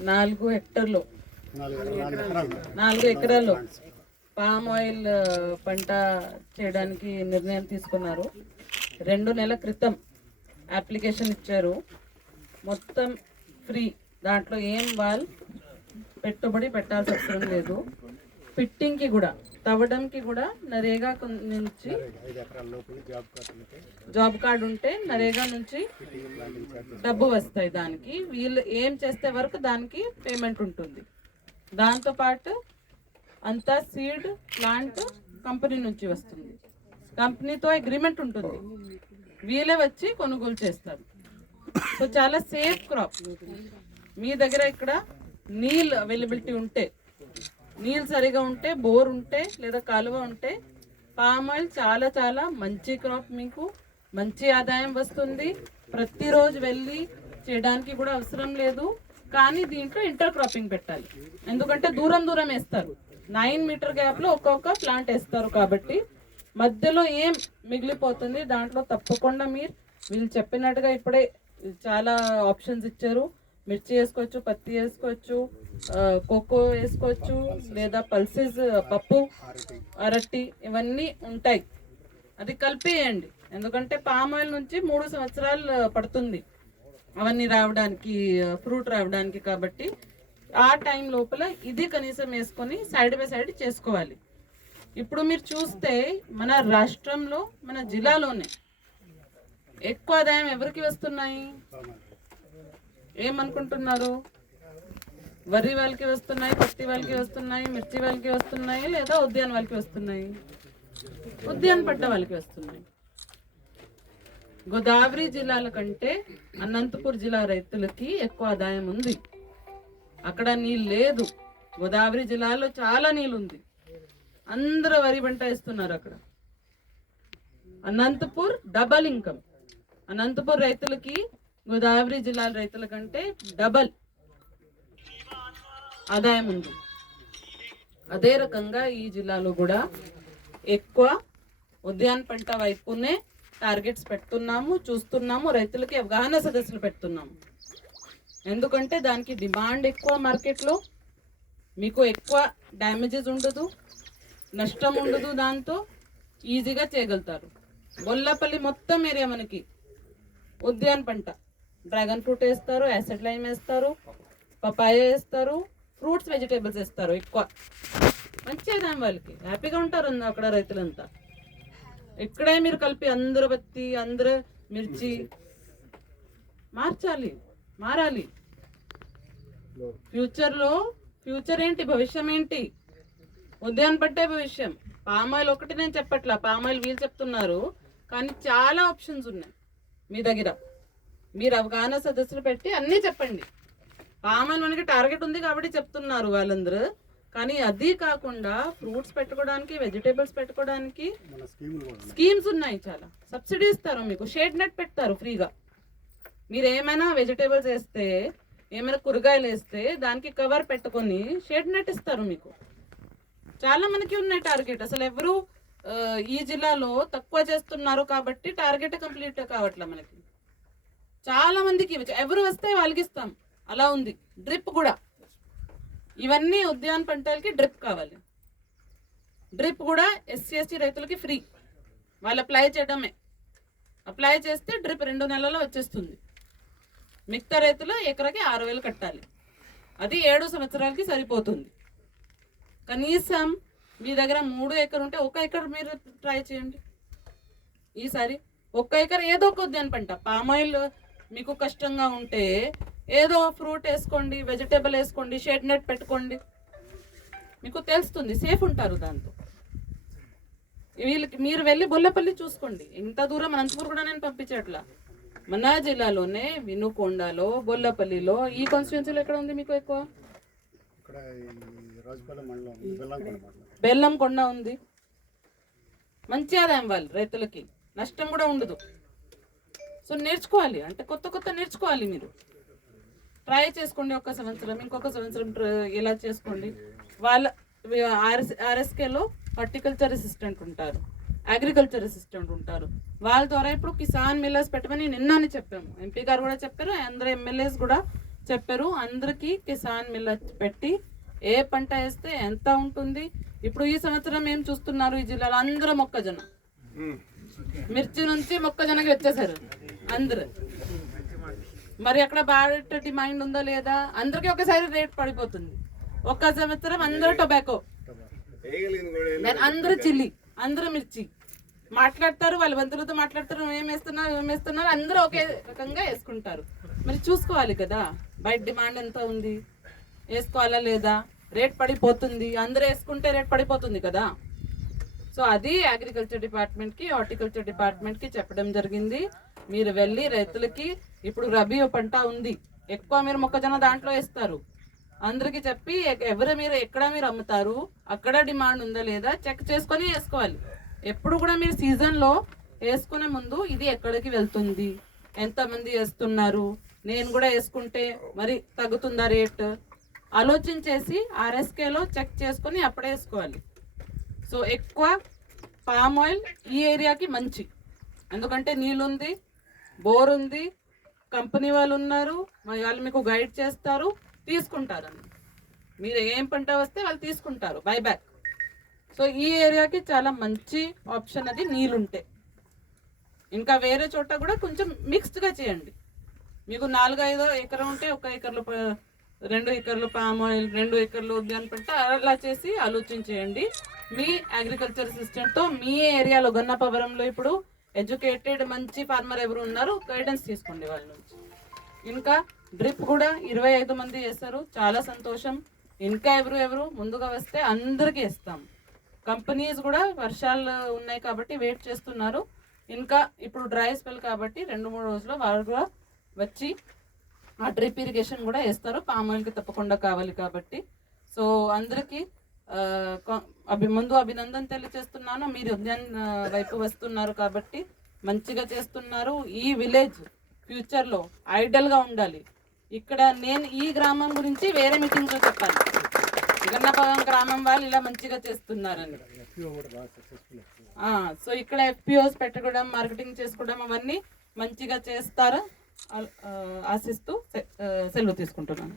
నాలుగు హెక్టర్లు. నాలుగు ఎకరాలు పామ్ ఆయిల్ పంట చేయడానికి నిర్ణయం తీసుకున్నారు. రెండు నెలల క్రితం అప్లికేషన్ ఇచ్చారు. మొత్తం ఫ్రీ. దాంట్లో ఏం వాల్ పెట్టుబడి పెట్టాల్సిన అవసరం లేదు. ఫిట్టింగ్కి కూడా తవ్వడంకి కూడా నరేగా నుంచి జాబ్ కార్డు ఉంటే నరేగా నుంచి డబ్బు వస్తాయి దానికి. వీళ్ళు ఏం చేస్తే వరకు దానికి పేమెంట్ ఉంటుంది. దాంతోపాటు అంతా సీడ్ ప్లాంట్ కంపెనీ నుంచి వస్తుంది. కంపెనీతో అగ్రిమెంట్ ఉంటుంది. వీళ్ళే వచ్చి కొనుగోలు చేస్తారు. సో చాలా సేఫ్ క్రాప్. మీ దగ్గర ఇక్కడ నీళ్ళు అవైలబిలిటీ ఉంటే నీళ్ళు సరిగా ఉంటే బోర్ ఉంటే లేదా కాలువ ఉంటే పామ్ ఆయిల్ చాలా చాలా మంచి క్రాప్ మీకు. మంచి ఆదాయం వస్తుంది. ప్రతిరోజు వెళ్ళి చేయడానికి కూడా అవసరం లేదు. కానీ దీంట్లో ఇంటర్ క్రాపింగ్ పెట్టాలి. ఎందుకంటే దూరం దూరం వేస్తారు. నైన్ మీటర్ గ్యాప్లో ఒక్కొక్క ప్లాంట్ వేస్తారు కాబట్టి మధ్యలో ఏం మిగిలిపోతుంది దాంట్లో తప్పకుండా మీరు వీళ్ళు చెప్పినట్టుగా ఇప్పుడే చాలా ఆప్షన్స్ ఇచ్చారు. మిర్చి వేసుకోవచ్చు పత్తి వేసుకోవచ్చు కోకో వేసుకోవచ్చు లేదా పల్సెస్ పప్పు అరటి ఇవన్నీ ఉంటాయి. అది కలిపేయండి. ఎందుకంటే పామ్ ఆయిల్ నుంచి మూడు సంవత్సరాలు పడుతుంది అవన్నీ రావడానికి ఫ్రూట్ రావడానికి కాబట్టి ఆ టైం లోపల ఇది కనీసం వేసుకొని సైడ్ బై సైడ్ చేసుకోవాలి. ఇప్పుడు మీరు చూస్తే మన రాష్ట్రంలో మన జిల్లాలోనే ఎక్కువ ఆదాయం ఎవరికి వస్తున్నాయి? ఏమనుకుంటున్నారు? వరి వాళ్ళకి వస్తున్నాయి పత్తి వాళ్ళకి వస్తున్నాయి మిర్చి వాళ్ళకి వస్తున్నాయి లేదా ఉద్యాన వాళ్ళకి వస్తున్నాయి? ఉద్యాన పట్ట వాళ్ళకి వస్తున్నాయి. గోదావరి జిల్లాల కంటే అనంతపూర్ జిల్లా రైతులకి ఎక్కువ ఆదాయం ఉంది. అక్కడ నీళ్ళు లేదు. గోదావరి జిల్లాలో చాలా నీళ్ళు ఉంది అందరూ వరి పంట వేస్తున్నారు అక్కడ. Anantapur double income. అనంతపూర్ రైతులకి గోదావరి జిల్లాల రైతుల కంటే డబల్ ఆదాయం ఉంది. అదే రకంగా ఈ జిల్లాలో కూడా ఎక్కువ ఉద్యాన పంట వైపునే టార్గెట్స్ పెడుతున్నాము చూస్తున్నాము రైతులకి అవగాహన సదస్సులు పెడుతున్నాము. ఎందుకంటే దానికి డిమాండ్ ఎక్కువ మార్కెట్లో మీకు ఎక్కువ డ్యామేజెస్ ఉండదు నష్టం ఉండదు దాంతో ఈజీగా చేయగలుగుతారు. బొల్లపల్లి మొత్తం ఏరియా మనకి ఉద్యాన పంట. డ్రాగన్ ఫ్రూట్ వేస్తారు యాసిడ్ లైమ్ వేస్తారు పపాయ వేస్తారు ఫ్రూట్స్ వెజిటేబుల్స్ వేస్తారు ఎక్కువ. మంచి దాని వాళ్ళకి. హ్యాపీగా ఉంటారు అక్కడ రైతులంతా. ఇక్కడే మీరు కలిపి అందరు పత్తి అందరు మిర్చి మార్చాలి మారాలి. ఫ్యూచర్లో ఫ్యూచర్ ఏంటి భవిష్యం ఏంటి? ఉదయం పట్టే భవిష్యం. పామాయిల్ ఒకటి నేను చెప్పట్లా పామాయిల్ వీళ్ళు చెప్తున్నారు కానీ చాలా ఆప్షన్స్ ఉన్నాయి మీ దగ్గర. మీరు అవగాహన సదస్సులు పెట్టి అన్నీ చెప్పండి. పామాయిల్ మనకి టార్గెట్ ఉంది కాబట్టి చెప్తున్నారు వాళ్ళందరూ. కానీ అది కాకుండా ఫ్రూట్స్ పెట్టుకోవడానికి వెజిటేబుల్స్ పెట్టుకోవడానికి స్కీమ్స్ ఉన్నాయి చాలా. సబ్సిడీ ఇస్తారు మీకు. షేడ్ నెట్ పెడతారు ఫ్రీగా. మీరు ఏమైనా వెజిటేబుల్స్ వేస్తే ఏమైనా కూరగాయలు వేస్తే దానికి కవర్ పెట్టుకొని షేడ్ నెట్ ఇస్తారు మీకు. చాలా మనకి ఉన్నాయి టార్గెట్. అసలు ఎవరు ఈ జిల్లాలో తక్కువ చేస్తున్నారు కాబట్టి టార్గెట్ కంప్లీట్ కావట్లే మనకి. చాలా మందికి ఎవరు వస్తే వాళ్ళకి ఇస్తాం. అలా ఉంది. డ్రిప్ కూడా. ఇవన్నీ ఉద్యాన పంటలకి డ్రిప్ కావాలి. డ్రిప్ కూడా ఎస్సీ ఎస్టీ రైతులకి ఫ్రీ. వాళ్ళు అప్లై చేయడమే. అప్లై చేస్తే డ్రిప్ రెండు నెలల్లో వచ్చేస్తుంది. మిగతా రైతులు ఎకరకి ఆరు వేలు కట్టాలి. అది ఏడు సంవత్సరాలకి సరిపోతుంది. కనీసం మీ దగ్గర మూడు ఎకర్ ఉంటే ఒక ఎకర్ మీరు ట్రై చేయండి. ఈసారి ఒక్క ఎకర్ ఏదో ఒక ఉద్యాన పంట. పామాయిల్ మీకు కష్టంగా ఉంటే ఏదో ఫ్రూట్ వేసుకోండి వెజిటేబుల్ వేసుకోండి షెడ్ నెట్ పెట్టుకోండి. మీకు తెలుస్తుంది సేఫ్ ఉంటారు దాంతో. వీళ్ళకి మీరు వెళ్ళి బొల్లపల్లి చూసుకోండి. ఇంత దూరం అనంతపూర్ కూడా నేను పంపించట్లా. మన జిల్లాలోనే వినుకొండలో బొల్లపల్లిలో ఈ కాన్స్టిట్యున్సీలో ఎక్కడ ఉంది మీకు ఎక్కువ? బెల్లం కొండ ఉంది మంచి ఆదాయం వాళ్ళు రైతులకి నష్టం కూడా ఉండదు. సో నేర్చుకోవాలి. అంటే కొత్త కొత్త నేర్చుకోవాలి మీరు. ట్రై చేసుకోండి ఒక సంవత్సరం ఇంకొక సంవత్సరం ఇలా చేసుకోండి. వాళ్ళ ఆర్ఎస్ ఆర్ఎస్కేలో హార్టికల్చర్ అసిస్టెంట్ ఉంటారు అగ్రికల్చర్ అసిస్టెంట్ ఉంటారు. వాళ్ళ ద్వారా ఇప్పుడు కిసాన్ మిల్లర్స్ పెట్టమని నిన్ననే చెప్పాము. ఎంపీ గారు కూడా చెప్పారు అందరు ఎమ్మెల్యేస్ కూడా చెప్పారు. అందరికీ కిసాన్ మిల్ల పెట్టి ఏ పంట వేస్తే ఎంత ఉంటుంది. ఇప్పుడు ఈ సంవత్సరం ఏం చూస్తున్నారు ఈ జిల్లాలో? అందరూ మొక్కజొన్న. మిర్చి నుంచి మొక్కజొన్నకి వచ్చేసారు. అందరు. మరి అక్కడ బాగా డిమాండ్ ఉందో లేదా? అందరికీ ఒకసారి రేట్ పడిపోతుంది. ఒక్క సంవత్సరం అందరూ టొబాకో. అందరూ చిల్లి అందరూ మిర్చి. మాట్లాడతారు వాళ్ళ బంధువులతో మాట్లాడతారు ఏం వేస్తున్నారు ఏం వేస్తున్నారు అందరూ ఒకే రకంగా వేసుకుంటారు. మరి చూసుకోవాలి కదా బయట డిమాండ్ ఎంత ఉంది? వేసుకోవాలా లేదా? రేట్ పడిపోతుంది. అందరూ వేసుకుంటే రేట్ పడిపోతుంది కదా. సో అది అగ్రికల్చర్ డిపార్ట్మెంట్కి హార్టికల్చర్ డిపార్ట్మెంట్కి చెప్పడం జరిగింది. మీరు వెళ్ళి రైతులకి ఇప్పుడు రబీ పంట ఉంది. ఎక్కువ మీరు మొక్కజొన్న దాంట్లో వేస్తారు. అందరికీ చెప్పి ఎవరు మీరు ఎక్కడ మీరు అమ్ముతారు అక్కడ డిమాండ్ ఉందా లేదా చెక్ చేసుకొని వేసుకోవాలి. ఎప్పుడు కూడా మీరు సీజన్లో వేసుకునే ముందు ఇది ఎక్కడికి వెళ్తుంది? ఎంతమంది వేస్తున్నారు? నేను కూడా వేసుకుంటే మరి తగ్గుతుందా రేట్? ఆలోచించేసి ఆర్ఎస్కేలో చెక్ చేసుకొని అప్పుడే వేసుకోవాలి. సో ఎక్కువ పామ్ ఆయిల్ ఈ ఏరియాకి మంచి. ఎందుకంటే నీళ్ళుంది బోర్ ఉంది కంపెనీ వాళ్ళు ఉన్నారు మరి వాళ్ళు మీకు గైడ్ చేస్తారు తీసుకుంటారు. మీరు ఏం పంట వస్తే వాళ్ళు తీసుకుంటారు బైబ్యాక్ సో ఈ ఏరియాకి చాలా మంచి ఆప్షన్ అది నీళ్ళుంటే. ఇంకా వేరే చోట కూడా కొంచెం మిక్స్డ్గా చేయండి. మీకు నాలుగు ఐదో ఎకరం ఉంటే ఒక ఎకర్లో రెండు ఎకర్లు పామ్ ఆయిల్ రెండు ఎకర్లు ఉద్యాన పంట అలా చేసి ఆలోచించేయండి మీ అగ్రికల్చర్ అసిస్టెంట్తో మీ ఏరియాలో గన్నపవరంలో ఇప్పుడు ఎడ్యుకేటెడ్ మంచి ఫార్మర్ ఎవరు ఉన్నారు గైడెన్స్ తీసుకోండి వాళ్ళ నుంచి. ఇంకా డ్రిప్ కూడా ఇరవై ఐదు మంది చేస్తారు చాలా సంతోషం. ఇంకా ఎవరు ఎవరు? ముందుగా వస్తే అందరికీ ఇస్తాం. కంపెనీస్ కూడా వర్షాలు ఉన్నాయి కాబట్టి వెయిట్ చేస్తున్నారు. ఇంకా ఇప్పుడు డ్రై స్పెల్ కాబట్టి రెండు మూడు రోజుల్లో వారు కూడా వచ్చి ఆ డ్రిప్ ఇరిగేషన్ కూడా వేస్తారు. పామ్ ఆయిల్కి తప్పకుండా కావాలి కాబట్టి. సో అందరికీ అభి ముందు అభినందన తెలియచేస్తున్నాను మీరు ఉద్యాన్ వైపు వస్తున్నారు కాబట్టి మంచిగా చేస్తున్నారు. ఈ విలేజ్ ఫ్యూచర్లో ఐడల్గా ఉండాలి. ఇక్కడ నేను ఈ గ్రామం గురించి వేరే మీటింగ్లో చెప్పాను గన్నపగం గ్రామం వాళ్ళు ఇలా మంచిగా చేస్తున్నారని. సో ఇక్కడ ఎఫ్పిఓస్ పెట్టుకోవడం మార్కెటింగ్ చేసుకోవడం అవన్నీ మంచిగా చేస్తారు. ఆశిస్తూ సె- సెలవు తీసుకుంటున్నాను.